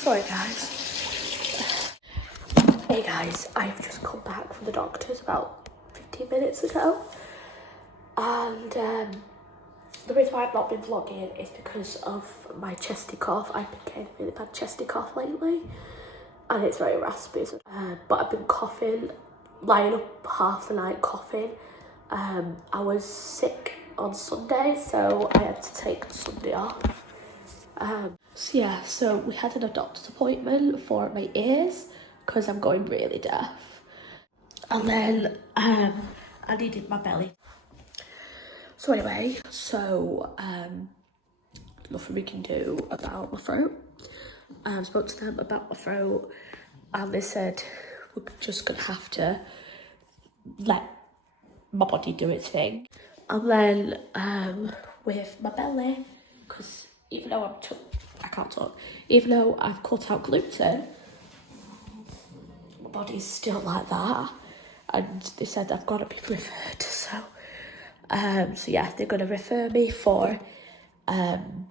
Sorry guys. Hey guys, I've just come back from the doctor's about 15 minutes ago. And the reason why I've not been vlogging is because of my chesty cough. I've been getting a really bad chesty cough lately. And it's very raspy. But I've been coughing, lying up half the night coughing. I was sick on Sunday, so I had to take Sunday off. So we had a doctor's appointment for my ears because I'm going really deaf. And then I needed my belly. So anyway, nothing we can do about my throat. I spoke to them about my throat and they said we're just gonna have to let my body do its thing. And then with my belly, because even though even though I've cut out gluten, my body's still like that. And they said I've got to be referred. So yeah, they're going to refer me for trying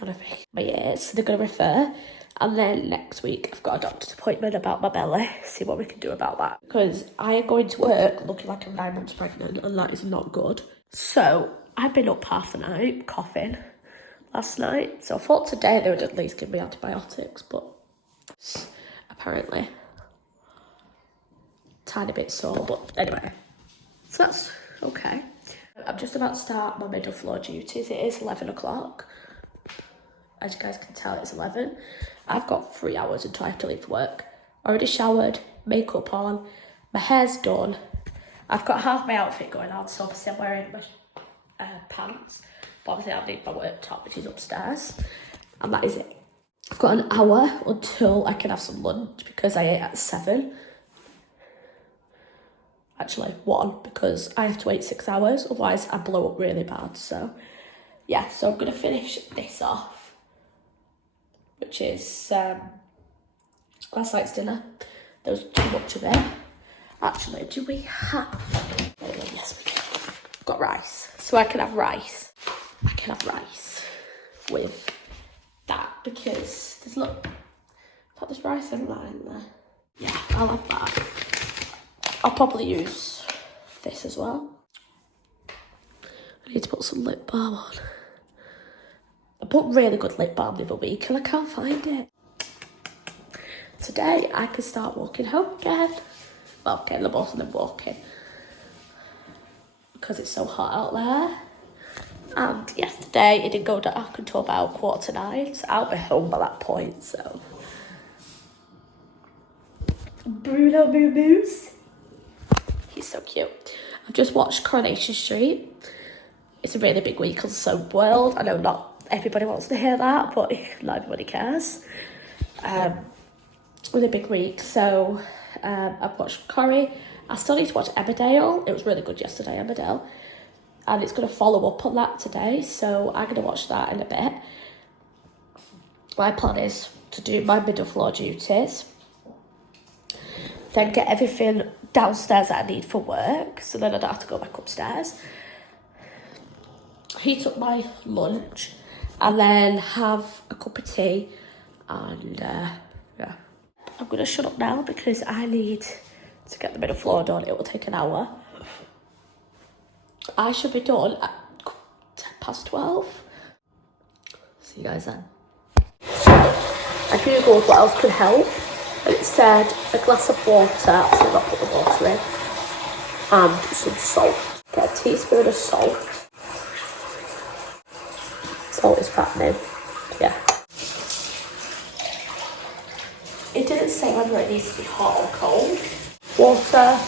to think my ears. So they're going to refer, and then next week I've got a doctor's appointment about my belly. See what we can do about that, because I am going to work looking like I'm 9 months pregnant, and that is not good. So I've been up half the night coughing last night. So I thought today they would at least give me antibiotics, but apparently tiny bit sore. But anyway, so that's okay. I'm just about to start my middle floor duties. It is 11 o'clock. As you guys can tell, it's 11. I've got 3 hours until I have to leave for work. Already showered, makeup on, my hair's done. I've got half my outfit going on, so obviously I'm wearing my pants. But obviously I need my work top, which is upstairs. And that is it. I've got an hour until I can have some lunch because I ate at 7. Actually, 1, because I have to wait 6 hours. Otherwise, I blow up really bad. So, yeah. So I'm going to finish this off, which is last night's dinner. There was too much of it. Actually, do we have... Yes, we do. I've got rice. So I can have rice. I can have rice with that because there's there's rice and that in there. Yeah, I'll have that. I'll probably use this as well. I need to put some lip balm on. I put really good lip balm the other week and I can't find it. Today I can start walking home again. Well, getting the bus and then walking. Because it's so hot out there. And yesterday it didn't go dark until about 9:15. So I'll be home by that point, so. Bruno Boo Boos. He's so cute. I've just watched Coronation Street. It's a really big week on Soap World. I know not everybody wants to hear that, but not everybody cares. It's a big week, so I've watched Corrie. I still need to watch Emmerdale. It was really good yesterday, Emmerdale. And it's going to follow up on that today, so I'm going to watch that in a bit. My plan is to do my middle floor duties, then get everything downstairs that I need for work, so then I don't have to go back upstairs. Heat up my lunch, and then have a cup of tea, and yeah. I'm going to shut up now because I need to get the middle floor done. It will take an hour. I should be done at 12:10. See you guys then. So, I googled what else could help. And it said a glass of water, so I've not put the water in, and some salt. Get a teaspoon of salt. Salt is fattening, yeah. It didn't say whether it needs to be hot or cold. Water,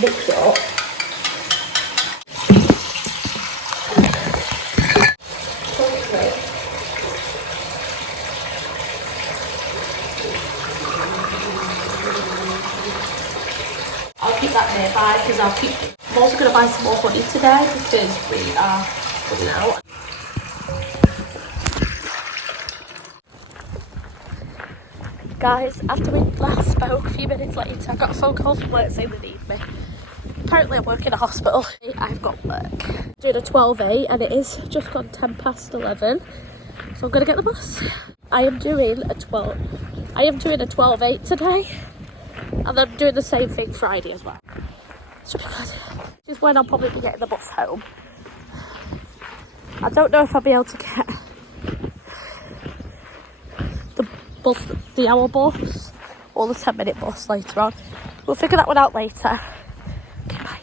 mix it up. I'll keep that nearby because I'm also going to buy some more honey today because we are running out. Guys, after we last spoke a few minutes later, I got a phone call from work saying they need me. Apparently I'm working in a hospital. I've got work. Doing a 12:08 and it is just gone 11:10. So I'm gonna get the bus. I am doing a 12:08 today, and I'm doing the same thing Friday as well. Should be good. This is when I'll probably be getting the bus home. I don't know if I'll be able to get the hour bus or the 10-minute bus later on. We'll figure that one out later. Okay, bye.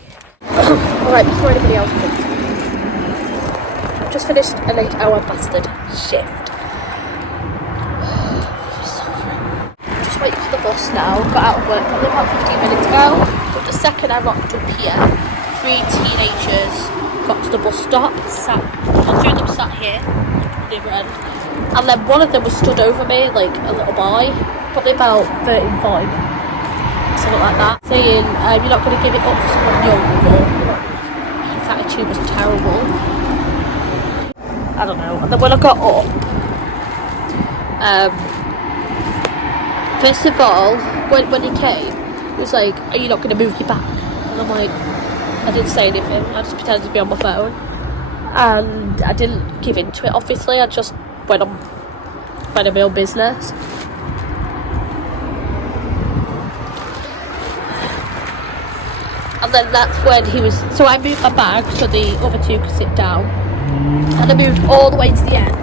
Alright, before anybody else comes, I've just finished an 8-hour bastard shift. Just waiting for the bus now. Got out of work probably about 15 minutes ago. But the second I rocked up here, 3 teenagers got to the bus stop, sat, well, 2 of them sat here, the other end, and then one of them was stood over me, like a little boy, probably about 35, something like that, saying, you're not going to give it up for someone young, or his attitude was terrible. I don't know. And then when I got up, first of all, when he came, he was like, are you not going to move your back? And I'm like, I didn't say anything, I just pretended to be on my phone. And I didn't give in to it, obviously, I just went on my own business. And then that's when he was, so I moved my bag so the other 2 could sit down. And I moved all the way to the end,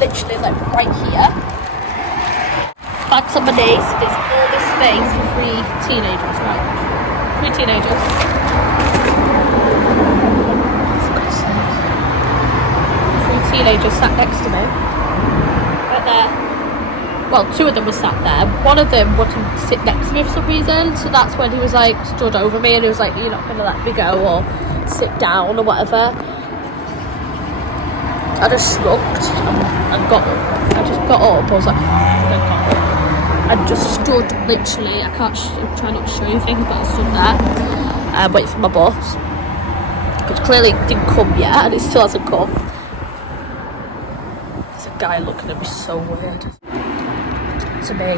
literally like right here. Bags on my knees, there's all this space for 3 teenagers, right? 3 teenagers. Teenagers sat next to me right there. Well, 2 of them were sat there, one of them wouldn't sit next to me for some reason, so that's when he was like stood over me and he was like, you're not going to let me go or sit down or whatever. I just shrugged and got up. I just got up, I was like, I got up and just stood literally, I'm trying not to show you things, but I stood there waiting for my bus, which clearly didn't come yet and it still hasn't come. Guy looking at me so weird to me,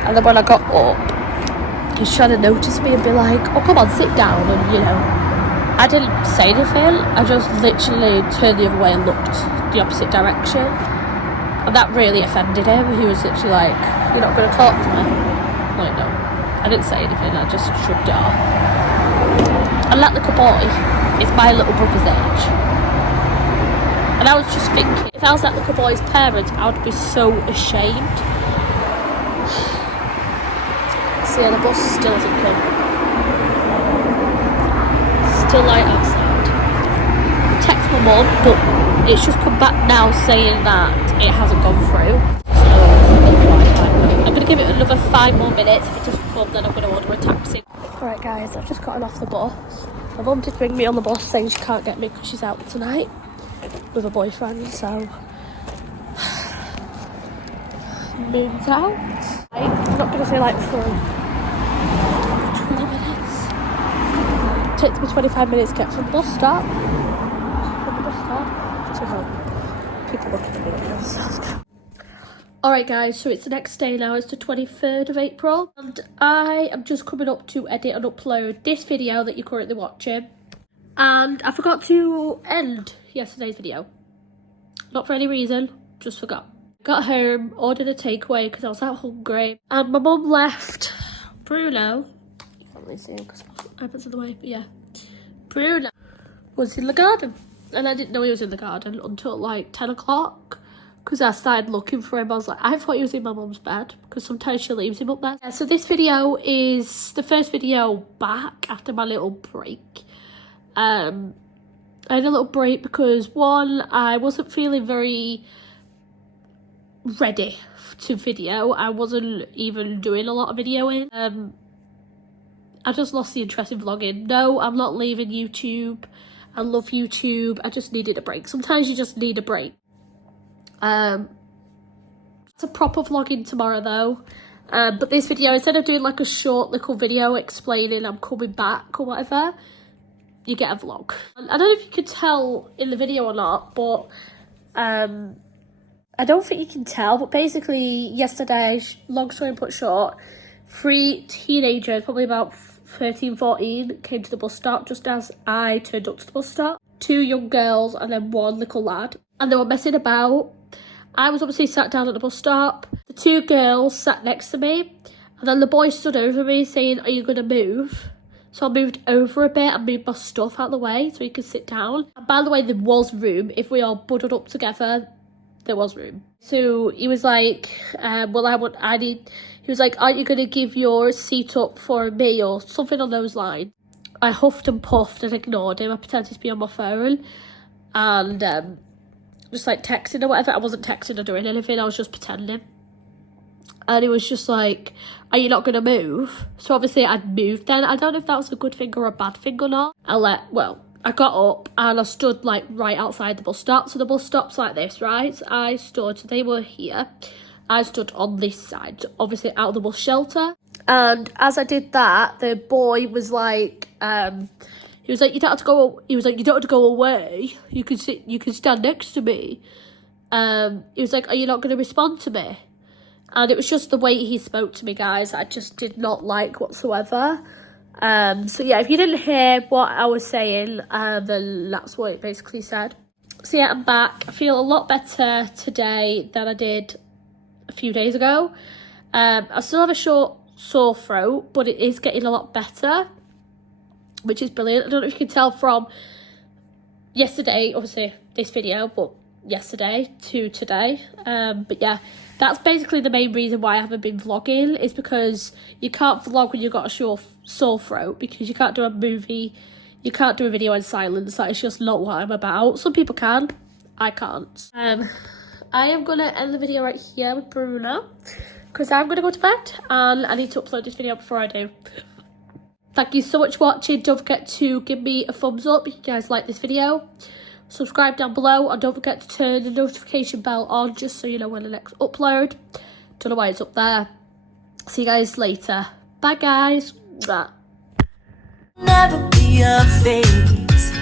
and then when I got up he's trying to notice me and be like, oh come on sit down, and you know I didn't say anything, I just literally turned the other way and looked the opposite direction, and that really offended him. He was literally like, you're not going to talk to me? I'm like, no, I didn't say anything, I just shrugged it off. And that little boy is my little brother's age. And I was just thinking, if I was that little boy's parents, I would be so ashamed. See, the bus still hasn't come. Still light outside. I text my mum, but it's just come back now saying that it hasn't gone through. So, I'm going to give it another 5 more minutes. If it doesn't come, then I'm going to order a taxi. Alright guys, I've just gotten off the bus. My mum did ring me on the bus saying she can't get me because she's out tonight with a boyfriend, so moved out. I'm not going to say like for 20 minutes. It takes me 25 minutes to get from the bus stop. To home. People looking at me right now, so let's go. Alright guys, so it's the next day now, it's the 23rd of April, and I am just coming up to edit and upload this video that you're currently watching. And I forgot to end yesterday's video. Not for any reason, just forgot. Got home, ordered a takeaway because I was that hungry. And my mum left Bruno. You can't really see him because my iPad's in the way, but yeah. Bruno was in the garden. And I didn't know he was in the garden until like 10 o'clock. Because I started looking for him. I was like, I thought he was in my mum's bed. Because sometimes she leaves him up there. Yeah, so this video is the first video back after my little break. I had a little break because, one, I wasn't feeling very ready to video. I wasn't even doing a lot of videoing. I just lost the interest in vlogging. No, I'm not leaving YouTube. I love YouTube. I just needed a break. Sometimes you just need a break. It's a proper vlogging tomorrow though. But this video, instead of doing like a short little video explaining I'm coming back or whatever, you get a vlog. I don't know if you could tell in the video or not, but I don't think you can tell, but basically yesterday, long story put short, 3 teenagers, probably about 13, 14, came to the bus stop just as I turned up to the bus stop. 2 young girls and then 1 little lad, and they were messing about. I was obviously sat down at the bus stop. The 2 girls sat next to me, and then the boy stood over me saying, "Are you going to move?" So I moved over a bit and moved my stuff out of the way so he could sit down. And by the way, there was room. If we all bundled up together, there was room. So he was like, he was like, "Aren't you going to give your seat up for me?" or something on those lines. I huffed and puffed and ignored him. I pretended to be on my phone and just like texting or whatever. I wasn't texting or doing anything. I was just pretending. And he was just like, "Are you not going to move?" So obviously I'd moved then. I don't know if that was a good thing or a bad thing or not. I got up and I stood like right outside the bus stop. So the bus stop's like this, right? So they were here. I stood on this side, so obviously out of the bus shelter. And as I did that, the boy was like, he was like, "You don't have to go." He was like, "You don't have to go away. You can stand next to me." He was like, "Are you not going to respond to me?" And it was just the way he spoke to me, guys, I just did not like whatsoever. So yeah, if you didn't hear what I was saying, then that's what it basically said. So yeah, I'm back. I feel a lot better today than I did a few days ago. I still have a short sore throat, but it is getting a lot better, which is brilliant. I don't know if you can tell from yesterday, obviously this video, but yesterday to today. But yeah, that's basically the main reason why I haven't been vlogging, is because you can't vlog when you've got a sore throat, because you can't do a video in silence. That is just not what I'm about. Some people can, I can't. I am gonna end the video right here with Bruno, because I'm gonna go to bed and I need to upload this video before I do. Thank you so much for watching. Don't forget to give me a thumbs up if you guys like this video. Subscribe down below, and don't forget to turn the notification bell on just so you know when the next upload. Don't know why it's up there. See you guys later. Bye guys. Never be a phase.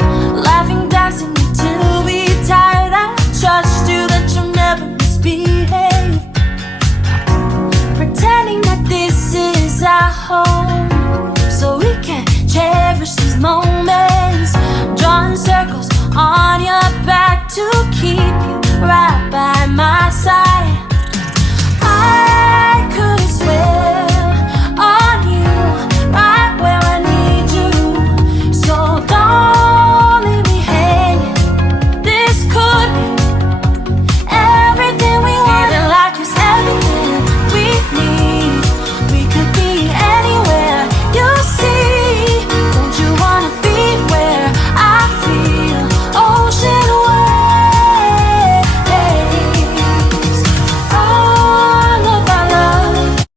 Laughing, dancing until we tired. I trust you that you'll never misbehave. Pretending that this is our home, so we can cherish these moments. Drawing circles on your back to keep you right by my side.